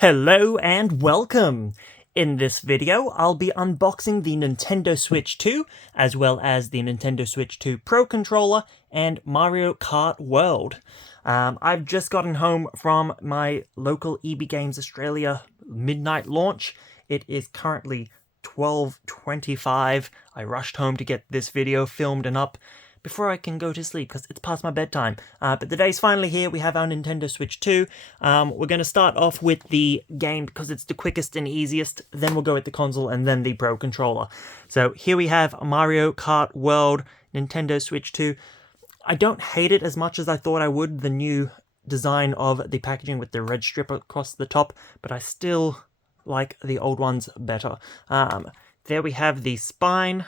Hello and welcome! In this video, I'll be unboxing the Nintendo Switch 2, as well as the Nintendo Switch 2 Pro Controller and Mario Kart World. I've just gotten home from my local EB Games Australia midnight launch. It is currently 12:25. I rushed home to get this video filmed and up before I can go to sleep because it's past my bedtime. But the day's finally here. We have our Nintendo Switch 2. We're going to start off with the game because it's the quickest and easiest. Then we'll go with the console and then the Pro Controller. So here we have Mario Kart World, Nintendo Switch 2. I don't hate it as much as I thought I would, the new design of the packaging with the red strip across the top, but I still like the old ones better. There we have the spine.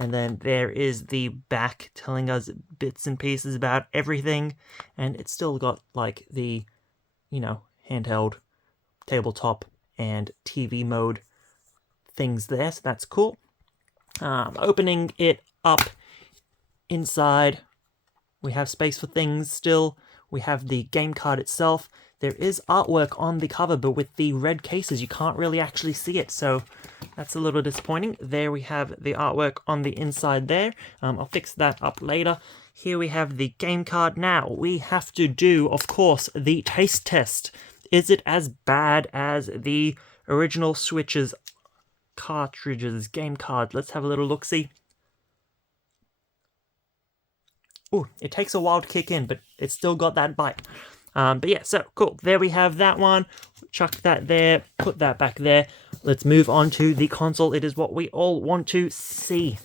And then there is the back telling us bits and pieces about everything. And it's still got like the, handheld, tabletop, and TV mode things there. So that's cool. Opening it up inside, we have space for things still. We have the game card itself. There is artwork on the cover, but with the red cases, you can't really actually see it. So that's a little disappointing. There we have the artwork on the inside there. I'll fix that up later. Here we have the game card. Now, we have to do, of course, the taste test. Is it as bad as the original Switch's cartridges, game card? Let's have a little look-see. Ooh, it takes a while to kick in, but it's still got that bite. But yeah, so cool. There we have that one. Chuck that there, put that back there. Let's move on to the console. It is what we all want to see.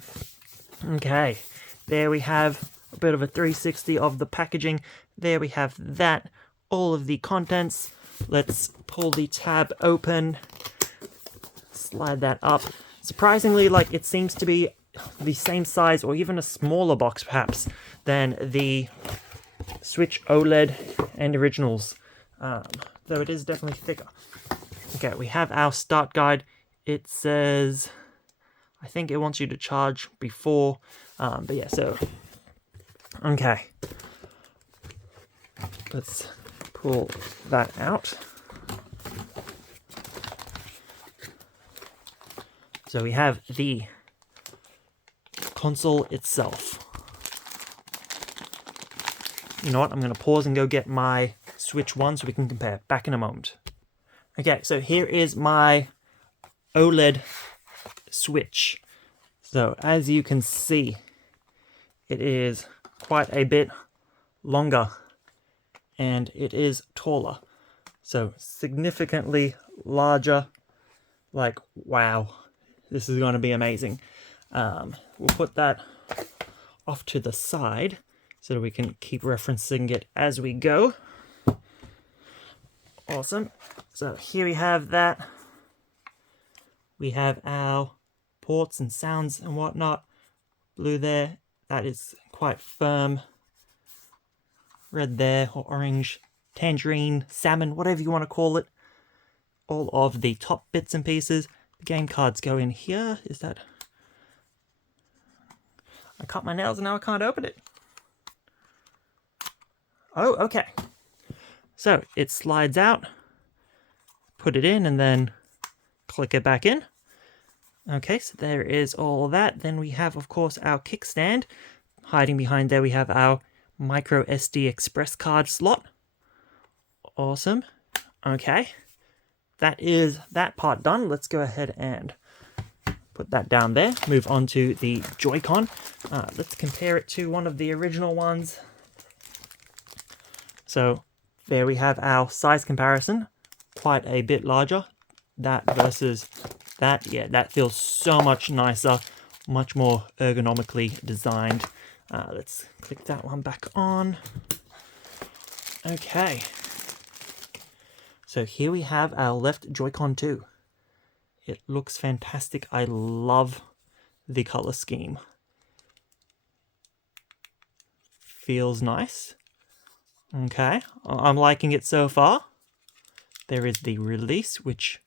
Okay, there we have a bit of a 360 of the packaging. There we have that, all of the contents. Let's pull the tab open, slide that up. Surprisingly, it seems to be the same size or even a smaller box perhaps than the Switch OLED and originals, though it is definitely thicker. Okay, we have our start guide. It says, I think it wants you to charge before, but yeah, so, okay. Let's pull that out. So we have the console itself. You know what, I'm going to pause and go get my Switch 1 so we can compare. Back in a moment. Okay, so here is my OLED Switch. So as you can see, it is quite a bit longer and it is taller. So significantly larger. Wow, this is going to be amazing. We'll put that off to the side so that we can keep referencing it as we go. Awesome. So here we have that. We have our ports and sounds and whatnot. Blue there. That is quite firm. Red there, or orange, tangerine, salmon, whatever you want to call it. All of the top bits and pieces. The game cards go in here. Is that... I cut my nails and now I can't open it. Oh, okay. So it slides out, put it in, and then click it back in. Okay, so there is all that. Then we have, of course, our kickstand. Hiding behind there, we have our micro SD express card slot. Awesome. Okay, that is that part done. Let's go ahead and put that down there. Move on to the Joy-Con. Let's compare it to one of the original ones. So there we have our size comparison, quite a bit larger. That versus that, yeah, that feels so much nicer, much more ergonomically designed. Let's click that one back on. Okay. So here we have our left Joy-Con 2. It looks fantastic. I love the color scheme. Feels nice. Okay, I'm liking it so far. There is the release, which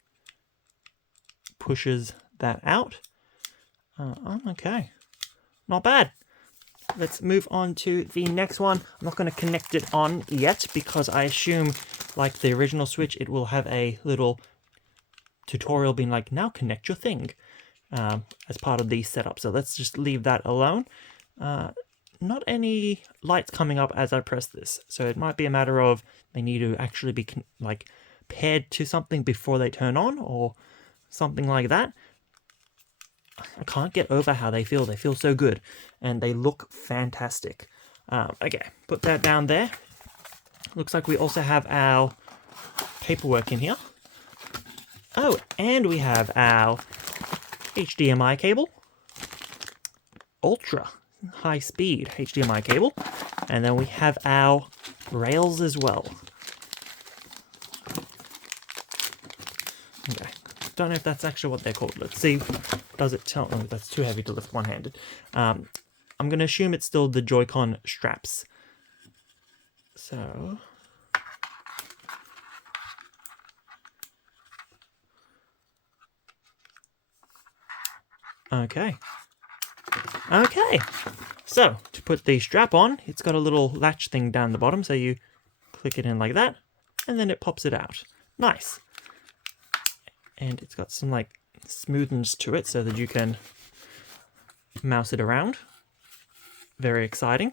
pushes that out. Okay, not bad. Let's move on to the next one. I'm not going to connect it on yet because I assume like the original Switch, it will have a little tutorial being like, now connect your thing, as part of the setup. So let's just leave that alone. Not any lights coming up as I press this, so it might be a matter of they need to actually be like paired to something before they turn on, or something like that. I can't get over how they feel. They feel so good, and they look fantastic. Okay, put that down there. Looks like we also have our paperwork in here. Oh, and we have our HDMI cable. Ultra high speed HDMI cable. And then we have our rails as well. Okay, don't know if that's actually what they're called. Let's see. Does it tell? Oh, that's too heavy to lift one-handed. I'm going to assume it's still the Joy-Con straps. So... Okay. Okay. So, to put the strap on, it's got a little latch thing down the bottom, so you click it in like that, and then it pops it out. Nice. And it's got some, like, smoothness to it so that you can mouse it around. Very exciting.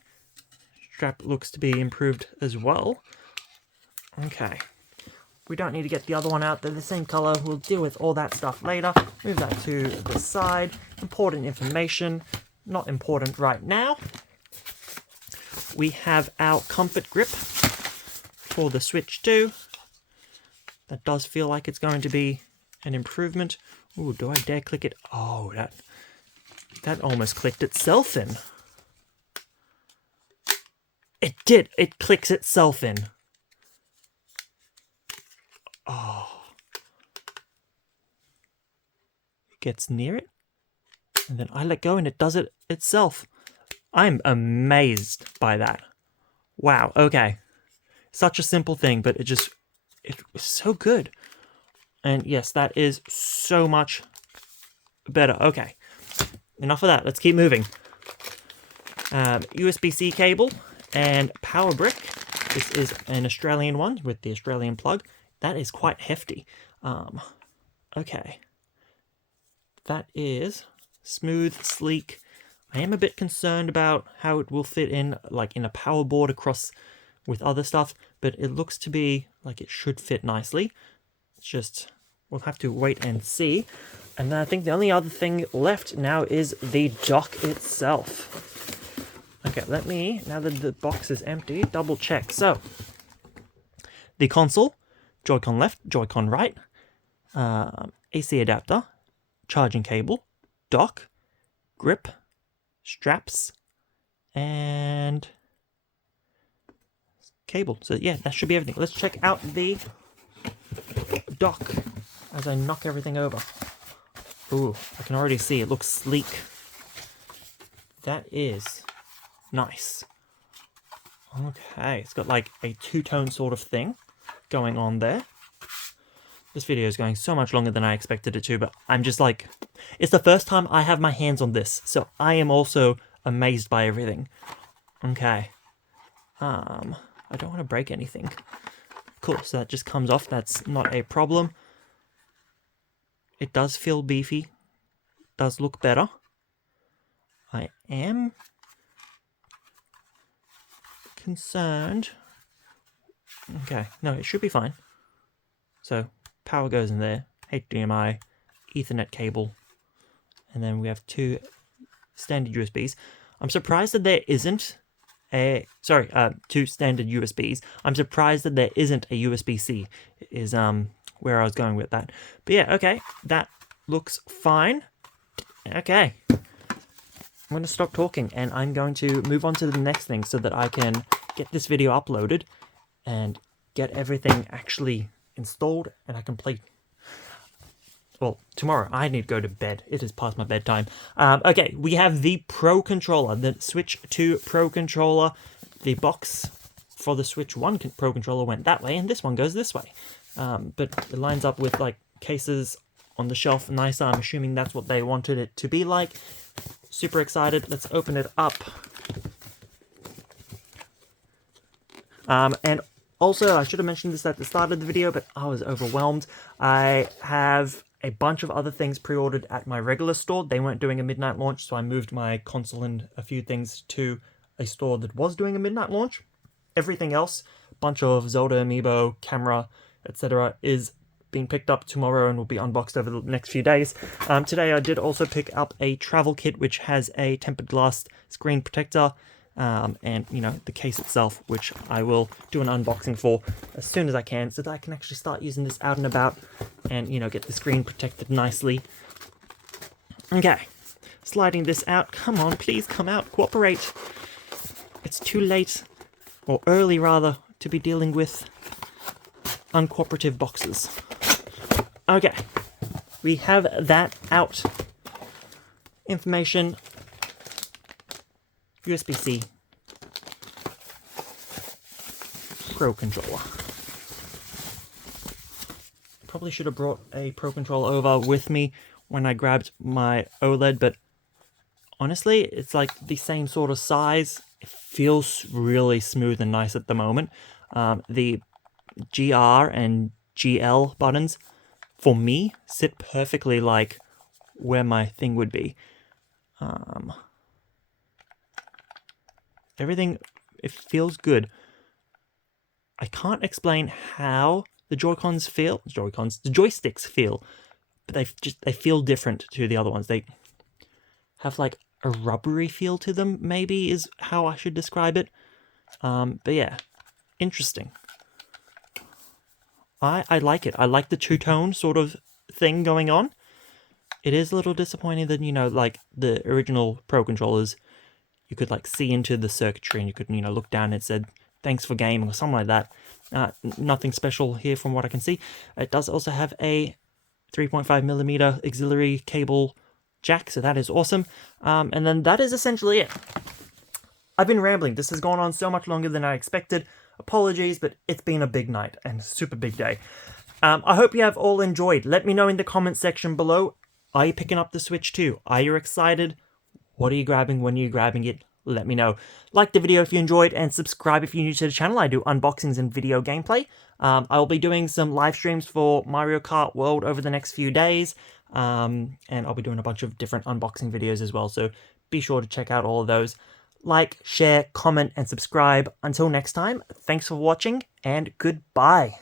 Strap looks to be improved as well. Okay. We don't need to get the other one out. They're the same color. We'll deal with all that stuff later. Move that to the side. Important information. Not important right now. We have our comfort grip for the Switch 2. That does feel like it's going to be an improvement. Ooh, do I dare click it? Oh, that almost clicked itself in. It did. It clicks itself in. Oh. It gets near it, and then I let go and it does it itself. I'm amazed by that. Wow, okay. Such a simple thing, but it was so good. And yes, that is so much better. Okay, enough of that. Let's keep moving. USB-C cable and power brick. This is an Australian one with the Australian plug. That is quite hefty. Okay. That is smooth, sleek. I am a bit concerned about how it will fit in, like in a power board across with other stuff, but it looks to be like it should fit nicely. It's just, we'll have to wait and see. And then I think the only other thing left now is the dock itself. Okay, let me, now that the box is empty, double check. So, the console, Joy-Con left, Joy-Con right, AC adapter, charging cable, dock, grip, straps, and cable. So yeah, that should be everything. Let's check out the dock as I knock everything over. Ooh, I can already see it looks sleek. That is nice. Okay, it's got like a two-tone sort of thing going on there. This video is going so much longer than I expected it to, but I'm just like, it's the first time I have my hands on this, so I am also amazed by everything. Okay. I don't want to break anything. Cool, so that just comes off. That's not a problem. It does feel beefy. Does look better. I am concerned. Okay, no, it should be fine. So, power goes in there, HDMI, Ethernet cable, and then we have two standard USBs. I'm surprised that there isn't a, two standard USBs. I'm surprised that there isn't a USB-C, is where I was going with that. But yeah, okay, that looks fine. Okay, I'm going to stop talking and I'm going to move on to the next thing so that I can get this video uploaded and get everything actually installed and I can play. Well, tomorrow I need to go to bed. It is past my bedtime. Okay, we have the Pro Controller, the Switch 2 Pro Controller. The box for the Switch 1 Pro Controller went that way, and this one goes this way. But it lines up with like cases on the shelf nicer. I'm assuming that's what they wanted it to be like. Super excited. Let's open it up. And Also, I should have mentioned this at the start of the video, but I was overwhelmed. I have a bunch of other things pre-ordered at my regular store. They weren't doing a midnight launch, so I moved my console and a few things to a store that was doing a midnight launch. Everything else, bunch of Zelda amiibo, camera, etc., is being picked up tomorrow and will be unboxed over the next few days. Today I did also pick up a travel kit which has a tempered glass screen protector, and the case itself, which I will do an unboxing for as soon as I can, so that I can actually start using this out and about and get the screen protected nicely. Okay, sliding this out. Come on, please come out, cooperate. It's too late, or early rather, to be dealing with uncooperative boxes. Okay, we have that out. Information, USB-C, Pro Controller. Probably should have brought a Pro Controller over with me when I grabbed my OLED, but honestly, it's like the same sort of size. It feels really smooth and nice at the moment. The GR and GL buttons, for me, sit perfectly like where my thing would be. Everything, it feels good. I can't explain how the the joysticks feel, but they feel different to the other ones. They have like a rubbery feel to them, maybe is how I should describe it. But yeah, interesting. I like it. I like the two-tone sort of thing going on. It is a little disappointing that, like the original Pro controllers, you could like see into the circuitry and you could, look down and it said, thanks for gaming or something like that. Nothing special here from what I can see. It does also have a 3.5mm auxiliary cable jack, so that is awesome. And then that is essentially it. I've been rambling. This has gone on so much longer than I expected. Apologies, but it's been a big night and a super big day. I hope you have all enjoyed. Let me know in the comment section below. Are you picking up the Switch 2? Are you excited? What are you grabbing? When are you grabbing it? Let me know. Like the video if you enjoyed, and subscribe if you're new to the channel. I do unboxings and video gameplay. I will be doing some live streams for Mario Kart World over the next few days. And I'll be doing a bunch of different unboxing videos as well, so be sure to check out all of those. Like, share, comment, and subscribe. Until next time, thanks for watching, and goodbye.